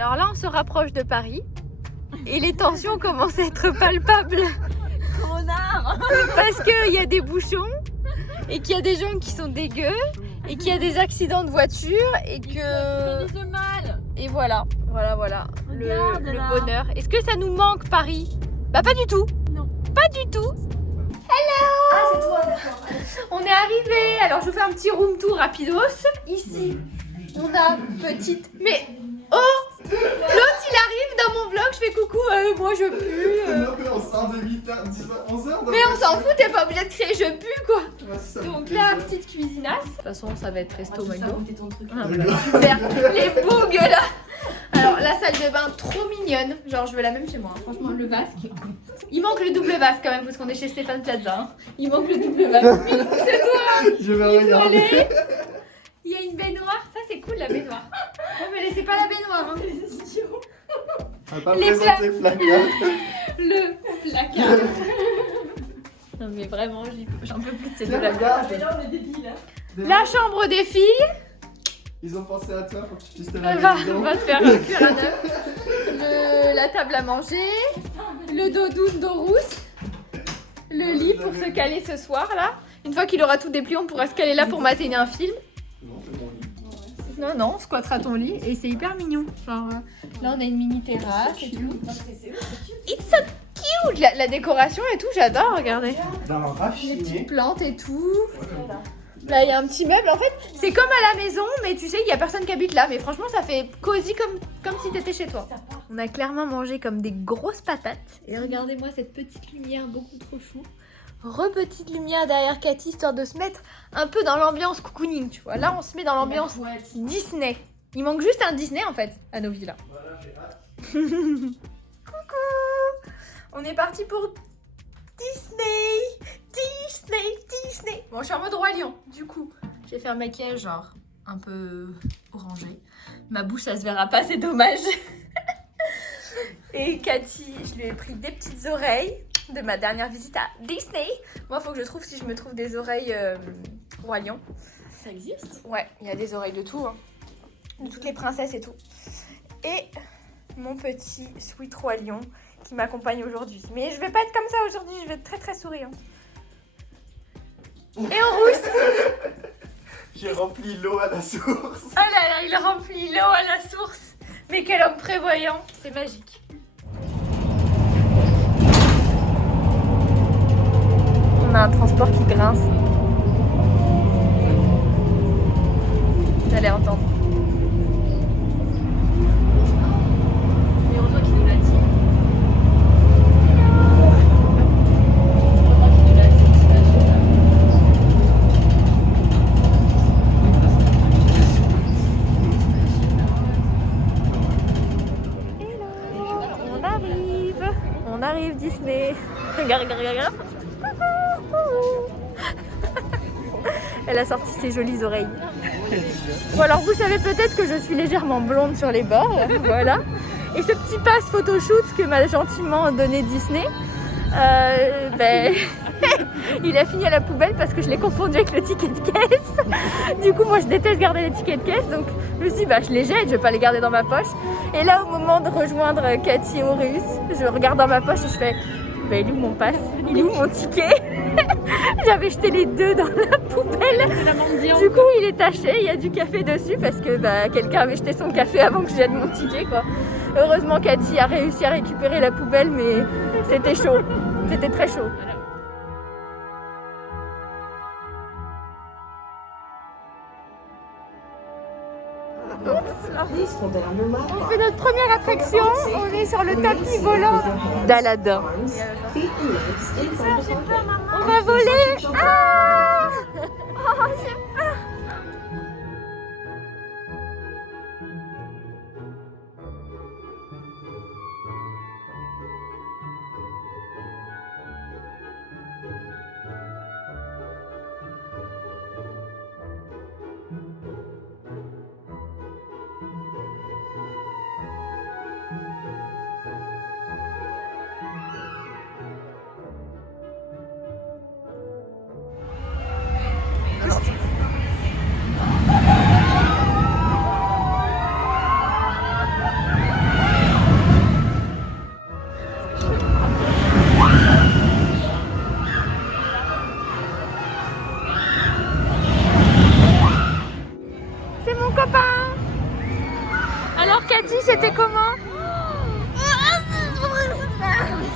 Alors là, on se rapproche de Paris et les tensions commencent à être palpables. Connard. Parce qu'il y a des bouchons et qu'il y a des gens qui sont dégueux et qu'il y a des accidents de voiture et que... Ils mal. Et voilà, Regarde, le là. bonheur. Est-ce que ça nous manque Paris? Bah pas du tout. Non. Pas du tout. Hello. Ah, c'est toi, d'accord. On est arrivé. Alors je vous fais un petit room tour rapidos. Ici, on a petite... Mais... Oh, l'autre il arrive dans mon vlog, je fais coucou, moi je pue. On sort de 8h, 10h, 11h. Mais on s'en fout, t'es pas obligé de crier je pue quoi. Donc là, petite cuisinasse. De toute façon, ça va être resto McDo. ton truc. Ah, bah, super, les bougues là. Alors la salle de bain trop mignonne, genre je veux la même chez moi, hein. Franchement le vasque. Il manque le double vasque quand même parce qu'on est chez Stéphane Plaza. Hein. Il manque le double vasque. Mais non, c'est toi. Je vais regarder. Il y a une baignoire, ça c'est cool la baignoire. Non mais laissez pas la baignoire. Hein. On va pas Les présenter Flacard. Le placard. Non mais vraiment, j'en peux plus de ces deux là. Regarde, on est débiles là. La chambre des filles. Ils ont pensé à toi pour que tu puisses te Va laver dedans. te faire cuire à neuf. La table à manger. Le doudou d'eau rousse. Le lit pour se caler ce soir là. Une fois qu'il aura tout déplié, on pourra se caler là pour mater un film. Non, c'est mon lit. Non, on squattera ton lit et c'est hyper mignon. Genre là on a une mini terrasse et tout. It's so cute! La décoration et tout, j'adore, regardez. Dans Les raffiné. petites plantes et tout. Là il y a un petit meuble, en fait c'est comme à la maison mais tu sais il y a personne qui habite là. Mais franchement ça fait cosy comme si t'étais chez toi. On a clairement mangé comme des grosses patates. Et regardez-moi cette petite lumière beaucoup trop chou. Petite lumière derrière Cathy histoire de se mettre un peu dans l'ambiance cocooning, tu vois. Là on se met dans l'ambiance Disney. Il manque juste un Disney en fait à nos villas. Voilà, j'ai hâte. Coucou. On est parti pour Disney. Bon je suis en mode Roi Lion du coup. J'ai fait un maquillage genre un peu orangé. Ma bouche ça se verra pas, c'est dommage. Et Cathy, je lui ai pris des petites oreilles de ma dernière visite à Disney. Moi, faut que je trouve si je me trouve des oreilles Roi Lion. Ça existe? Ouais, il y a des oreilles de tout, hein. De toutes les princesses et tout. Et mon petit Sweet Roi Lion qui m'accompagne aujourd'hui. Mais je vais pas être comme ça aujourd'hui, je vais être très très souriante. Et en rousse. J'ai rempli l'eau à la source. Oh là là, il remplit l'eau à la source. Mais quel homme prévoyant, c'est magique. On a un transport qui grince. Vous allez entendre. Heureusement qu'il nous l'a dit. On arrive Disney. Regarde. Elle a sorti ses jolies oreilles. Bon alors vous savez peut-être que je suis légèrement blonde sur les bords, voilà. Et ce petit pass photoshoot que m'a gentiment donné Disney, il a fini à la poubelle parce que je l'ai confondu avec le ticket de caisse. Du coup moi je déteste garder les tickets de caisse, donc je me suis dit je les jette, je vais pas les garder dans ma poche. Et là au moment de rejoindre Cathy et Horus, je regarde dans ma poche et je fais il est où mon pass? Il est où mon ticket? J'avais jeté les deux dans la poubelle. Du coup il est taché, il y a du café dessus parce que quelqu'un avait jeté son café avant que je jette mon ticket quoi. Heureusement Cathy a réussi à récupérer la poubelle mais c'était chaud, c'était très chaud. On fait notre première attraction, on est sur le tapis volant d'Aladin. On va voler. Ah oh, j'ai peur. Alors Cathy, c'était comment?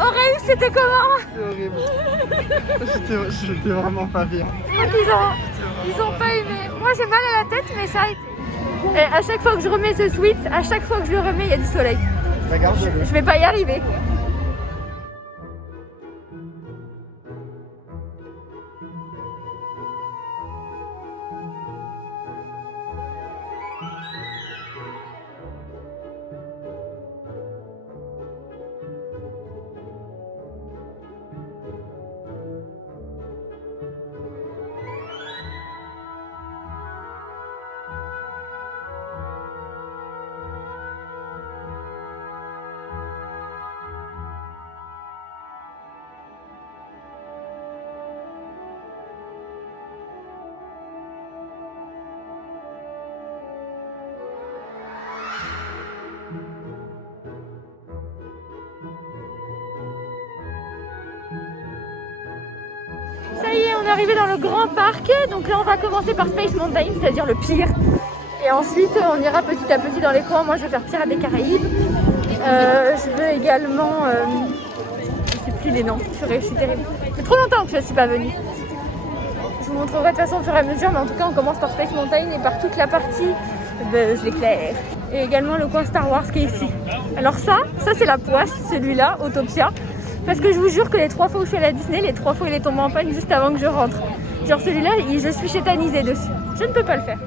Aurélie, c'était comment? C'est horrible. J'étais vraiment pas bien. Je crois qu'ils ont pas aimé. Moi j'ai mal à la tête, mais ça a été. Et à chaque fois que je remets ce sweat, à chaque fois que je le remets, il y a du soleil. Regarde. Je vais pas y arriver. Ça y est, on est arrivé dans le grand parc. Donc là, on va commencer par Space Mountain, c'est-à-dire le pire. Et ensuite, on ira petit à petit dans les coins. Moi, je vais faire Pirates des Caraïbes. Je veux également... je sais plus les noms. Je suis terrible. C'est trop longtemps que je ne suis pas venue. Je vous montrerai de toute façon au fur et à mesure. Mais en tout cas, on commence par Space Mountain et par toute la partie Buzz l'éclair. Et également le coin Star Wars qui est ici. Alors ça c'est la poisse, celui-là, Autopia. Parce que je vous jure que les 3 fois où je suis allée à Disney, les 3 fois il est tombé en panne juste avant que je rentre. Genre celui-là, je suis chétanisée dessus. Je ne peux pas le faire.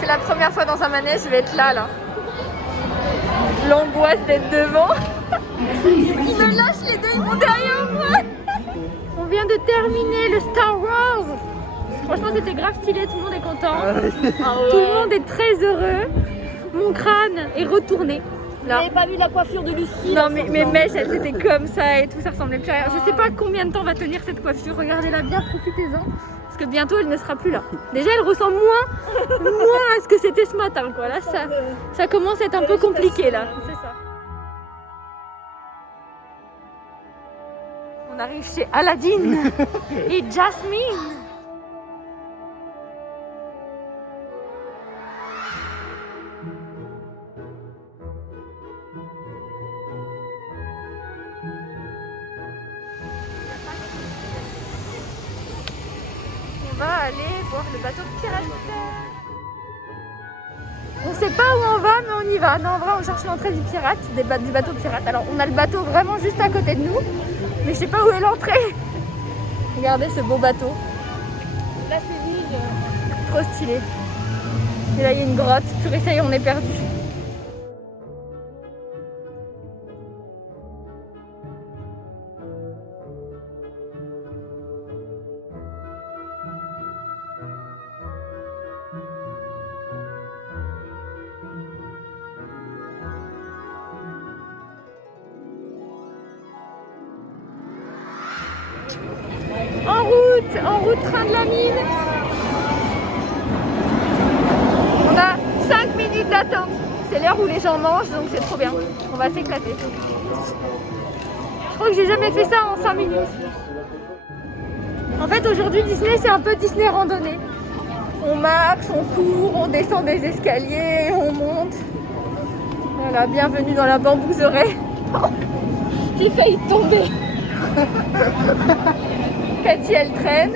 C'est la première fois dans un manège, je vais être là. L'angoisse d'être devant. Ils me lâchent les deux, ils vont derrière moi. On vient de terminer le Star Wars. Franchement, c'était grave stylé, tout le monde est content. Tout le monde est très heureux. Mon crâne est retourné. Là. Vous n'avez pas vu la coiffure de Lucie? Non, mais mes mèches, elles étaient comme ça et tout, ça ressemblait plus à rien. Je sais pas combien de temps va tenir cette coiffure. Regardez-la bien, profitez-en. Parce que bientôt, elle ne sera plus là. Déjà, elle ressemble moins à ce que c'était ce matin, quoi. Là, ça commence à être un peu compliqué, là. C'est ça. On arrive chez Aladdin et Jasmine. On va aller voir le bateau pirate. On sait pas où on va, mais on y va. Non, en vrai, on cherche l'entrée du pirate, du bateau pirate. Alors, on a le bateau vraiment juste à côté de nous, mais je sais pas où est l'entrée. Regardez ce beau bateau. Là, c'est l'île. Trop stylé. Et là, il y a une grotte. Purée, ça y est, on est perdu. En route, train de la mine. On a 5 minutes d'attente. C'est l'heure où les gens mangent, donc c'est trop bien. On va s'éclater. Je crois que j'ai jamais fait ça en 5 minutes. En fait, aujourd'hui, Disney, c'est un peu Disney randonnée. On marche, on court, on descend des escaliers, on monte. Voilà, bienvenue dans la bambouserie. J'ai failli tomber. Cathy, elle traîne.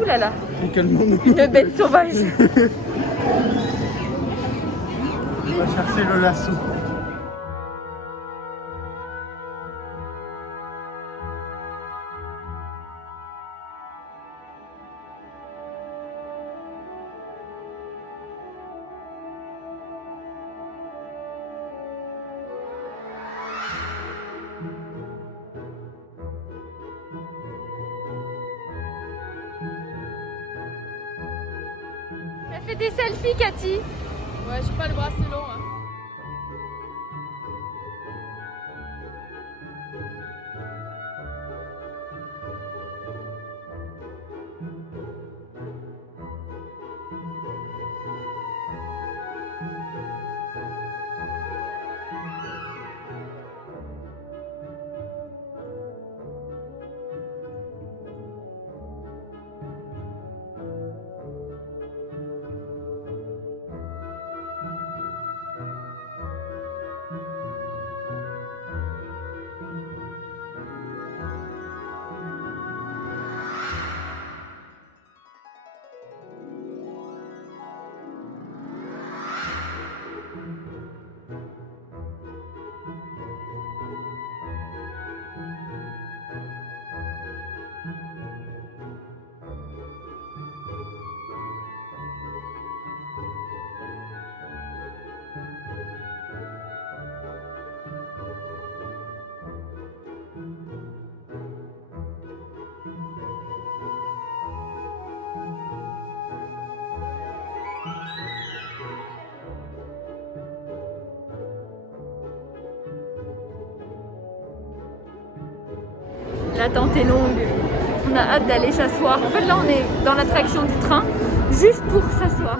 Ouh là là. Une bête sauvage. On va chercher le lasso. Elle fait des selfies, Cathy. Ouais, j'ai pas le bras assez long. Hein. l'attente est longue. On a hâte d'aller s'asseoir. En fait, là, on est dans l'attraction du train, juste pour s'asseoir.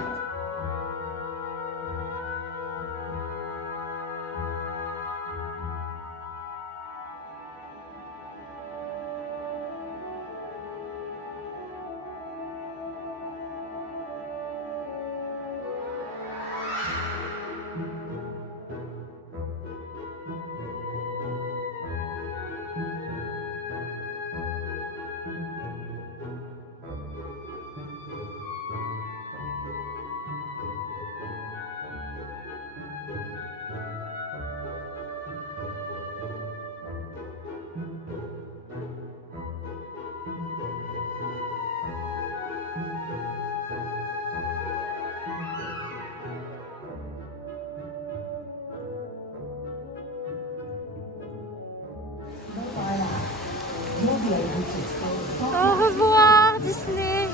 Au revoir Disney.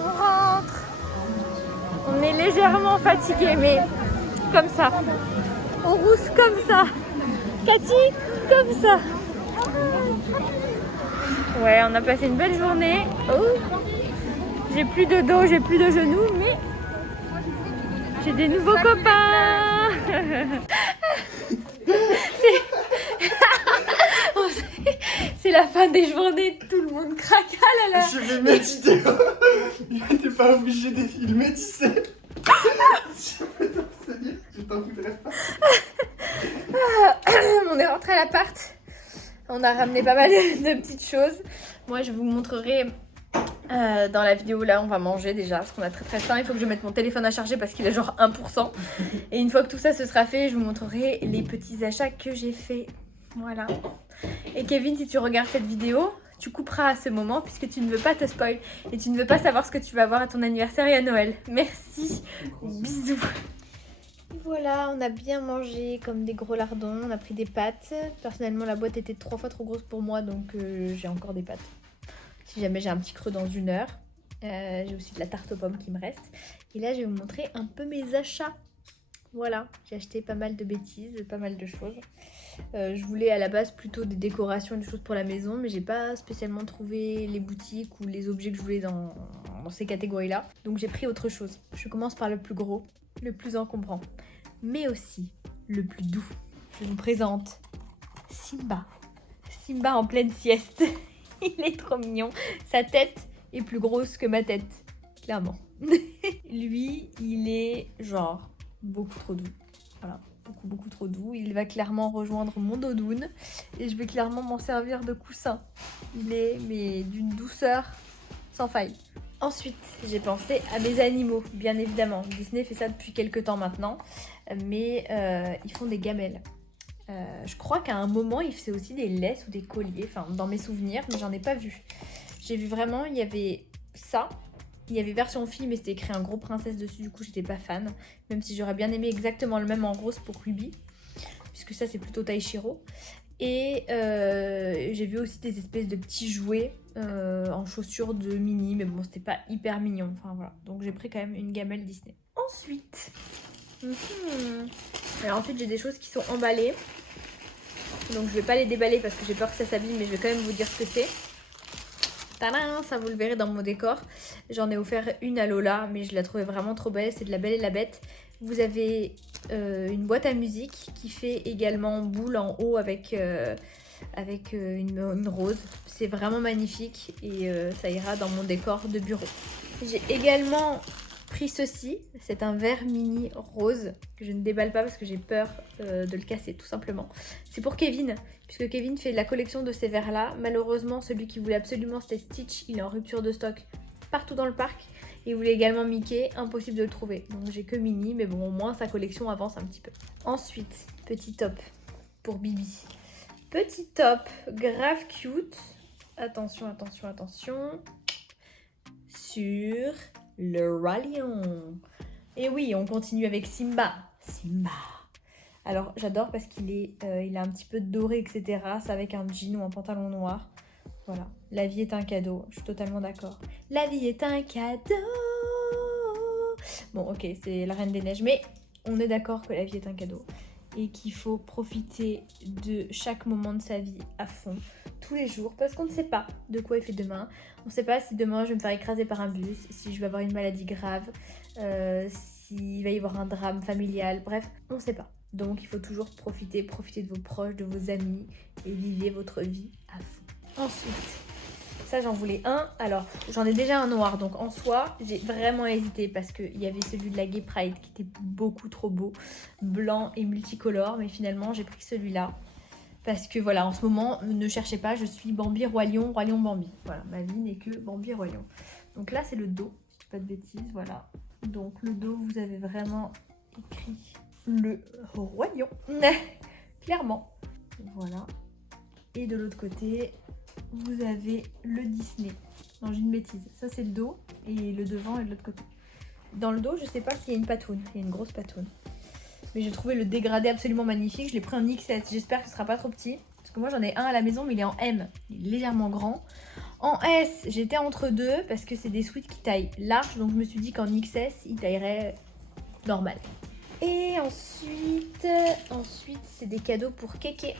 On rentre. On est légèrement fatigué, mais comme ça. On rousse comme ça. Cathy, comme ça. Ouais, on a passé une belle journée. Oh. J'ai plus de dos, j'ai plus de genoux, mais j'ai des nouveaux copains. C'est la fin des journées, tout le monde craque. Ah là là. Je vais méditer. T'es pas obligé de filmer, tu sais. Je peux t'obtenir, je t'en voudrais pas. On est rentré à l'appart. On a ramené pas mal de petites choses. Moi, je vous montrerai dans la vidéo. Là, on va manger déjà parce qu'on a très faim. Il faut que je mette mon téléphone à charger parce qu'il est genre 1%. Et une fois que tout ça se sera fait, je vous montrerai les petits achats que j'ai fait. Voilà. Et Kevin, si tu regardes cette vidéo, tu couperas à ce moment puisque tu ne veux pas te spoil et tu ne veux pas savoir ce que tu vas avoir à ton anniversaire et à Noël. Merci. Bisous. Voilà, on a bien mangé comme des gros lardons, on a pris des pâtes. Personnellement, la boîte était 3 fois trop grosse pour moi, donc j'ai encore des pâtes. Si jamais j'ai un petit creux dans 1 heure. J'ai aussi de la tarte aux pommes qui me reste. Et là, je vais vous montrer un peu mes achats. Voilà, j'ai acheté pas mal de bêtises, pas mal de choses. Je voulais à la base plutôt des décorations et des choses pour la maison, mais j'ai pas spécialement trouvé les boutiques ou les objets que je voulais dans ces catégories-là. Donc j'ai pris autre chose. Je commence par le plus gros, le plus encombrant, mais aussi le plus doux. Je vous présente Simba. Simba en pleine sieste. Il est trop mignon. Sa tête est plus grosse que ma tête, clairement. Lui, il est genre beaucoup trop doux. Voilà, beaucoup trop doux. Il va clairement rejoindre mon dodoune et je vais clairement m'en servir de coussin. Il est mais d'une douceur sans faille. Ensuite, j'ai pensé à mes animaux, bien évidemment. Disney fait ça depuis quelques temps maintenant, mais ils font des gamelles. Je crois qu'à un moment, il faisait aussi des laisses ou des colliers, enfin dans mes souvenirs, mais j'en ai pas vu. J'ai vu vraiment, il y avait ça. Il y avait version fille, mais c'était écrit un gros princesse dessus, du coup j'étais pas fan. Même si j'aurais bien aimé exactement le même en rose pour Ruby, puisque ça c'est plutôt Taishiro. Et j'ai vu aussi des espèces de petits jouets en chaussures de Minnie, mais bon c'était pas hyper mignon. Enfin voilà, donc j'ai pris quand même une gamelle Disney. Ensuite, alors ensuite j'ai des choses qui sont emballées. Donc je vais pas les déballer parce que j'ai peur que ça s'abîme, mais je vais quand même vous dire ce que c'est. Tadam, ça vous le verrez dans mon décor. J'en ai offert une à Lola, mais je la trouvais vraiment trop belle. C'est de La Belle et la Bête. Vous avez une boîte à musique qui fait également boule en haut avec une rose. C'est vraiment magnifique et ça ira dans mon décor de bureau. J'ai également pris ceci. C'est un verre mini rose que je ne déballe pas parce que j'ai peur de le casser tout simplement. C'est pour Kevin, puisque Kevin fait la collection de ces verres là. Malheureusement, celui qui voulait absolument c'était Stitch, il est en rupture de stock partout dans le parc. Et il voulait également Mickey, impossible de le trouver. Donc j'ai que Minnie, mais bon au moins sa collection avance un petit peu. Ensuite, petit top pour Bibi. Petit top grave cute. Attention, attention, attention. Sur le Roi Lion. Et oui, on continue avec Simba. Simba. Alors j'adore parce il a un petit peu doré, etc. C'est avec un jean ou un pantalon noir. Voilà, la vie est un cadeau, je suis totalement d'accord. La vie est un cadeau. Bon ok, c'est la Reine des Neiges, mais on est d'accord que la vie est un cadeau. Et qu'il faut profiter de chaque moment de sa vie à fond. tous les jours parce qu'on ne sait pas de quoi il fait demain. On ne sait pas si demain je vais me faire écraser par un bus, si je vais avoir une maladie grave, s'il va y avoir un drame familial, bref, on ne sait pas. Donc il faut toujours profiter de vos proches, de vos amis et vivez votre vie à fond. Ensuite, ça j'en voulais un, alors j'en ai déjà un noir, donc en soi j'ai vraiment hésité parce qu'il y avait celui de la Gay Pride qui était beaucoup trop beau, blanc et multicolore, mais finalement j'ai pris celui-là. Parce que voilà, en ce moment, ne cherchez pas, je suis Bambi Roi Lion, Roi Lion Bambi. Voilà, ma vie n'est que Bambi Roi Lion. Donc là, c'est le dos, si je dis pas de bêtises, voilà. Donc le dos, vous avez vraiment écrit le Roi Lion, clairement. Voilà. Et de l'autre côté, vous avez le Disney. Non, j'ai une bêtise. Ça, c'est le dos, et le devant est de l'autre côté. Dans le dos, je sais pas s'il y a une patoune, il y a une grosse patoune. Mais j'ai trouvé le dégradé absolument magnifique. Je l'ai pris en XS. J'espère que ce sera pas trop petit. Parce que moi j'en ai un à la maison mais il est en M. Il est légèrement grand. En S, j'étais entre deux parce que c'est des sweats qui taillent large. Donc je me suis dit qu'en XS, il taillerait normal. Et ensuite c'est des cadeaux pour Kéké.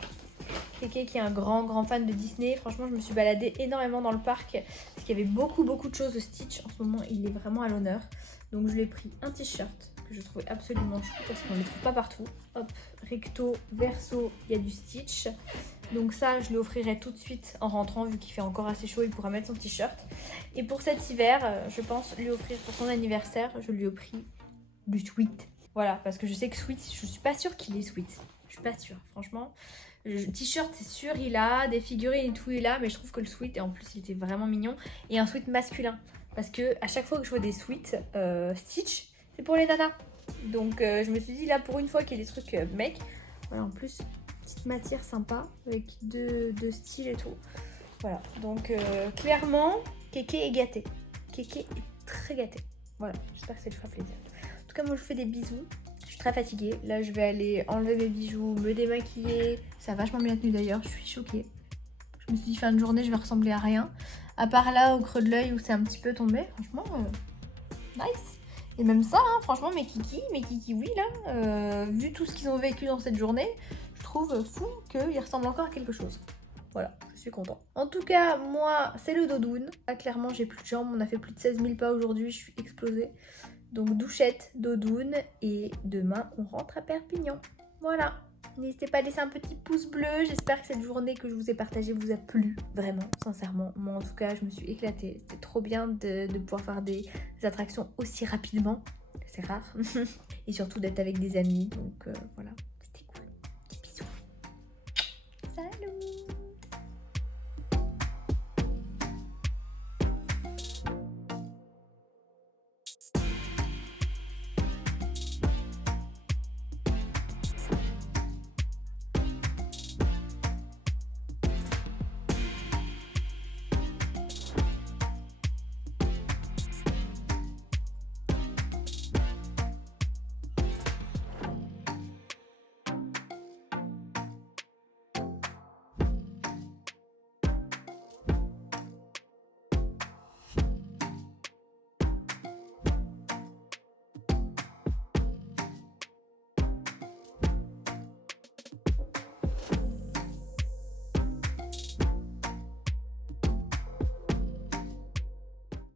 Kéké qui est un grand fan de Disney. Franchement, je me suis baladée énormément dans le parc. Parce qu'il y avait beaucoup de choses de Stitch. En ce moment, il est vraiment à l'honneur. Donc je lui ai pris un t-shirt que je trouvais absolument chou parce qu'on ne les trouve pas partout. Hop, recto, verso, il y a du Stitch. Donc ça, je lui offrirai tout de suite en rentrant vu qu'il fait encore assez chaud, il pourra mettre son t-shirt. Et pour cet hiver, je pense lui offrir pour son anniversaire, je lui ai pris du sweat. Voilà, parce que je sais que sweat, je suis pas sûre qu'il est sweat. Je suis pas sûre, franchement. T-shirt, c'est sûr, il a des figurines et tout, il a, mais je trouve que le sweat, et en plus, il était vraiment mignon. Et un sweat masculin. Parce que à chaque fois que je vois des sweats Stitch, c'est pour les nanas. Donc je me suis dit là pour une fois qu'il y a des trucs mec. Voilà, en plus petite matière sympa avec deux styles et tout. Voilà, donc clairement Kéké est gâté. Kéké est très gâté. Voilà, j'espère que ça lui fera plaisir. En tout cas moi je vous fais des bisous. Je suis très fatiguée. Là je vais aller enlever mes bijoux, me démaquiller. Ça a vachement bien tenu d'ailleurs, je suis choquée. Je me suis dit fin de journée je vais ressembler à rien. À part là au creux de l'œil où c'est un petit peu tombé. Franchement, nice. Et même ça, hein, franchement, mes kiki oui là, vu tout ce qu'ils ont vécu dans cette journée, je trouve fou qu'ils ressemblent encore à quelque chose. Voilà, je suis contente. En tout cas, moi, c'est le dodoun. Ah, clairement, j'ai plus de jambes, on a fait plus de 16 000 pas aujourd'hui, je suis explosée. Donc douchette, dodoun, et demain, on rentre à Perpignan. Voilà. N'hésitez pas à laisser un petit pouce bleu. J'espère que cette journée que je vous ai partagée vous a plu. Vraiment, sincèrement. Moi, en tout cas, je me suis éclatée. C'était trop bien de pouvoir faire des attractions aussi rapidement. C'est rare. Et surtout d'être avec des amis. Donc, voilà.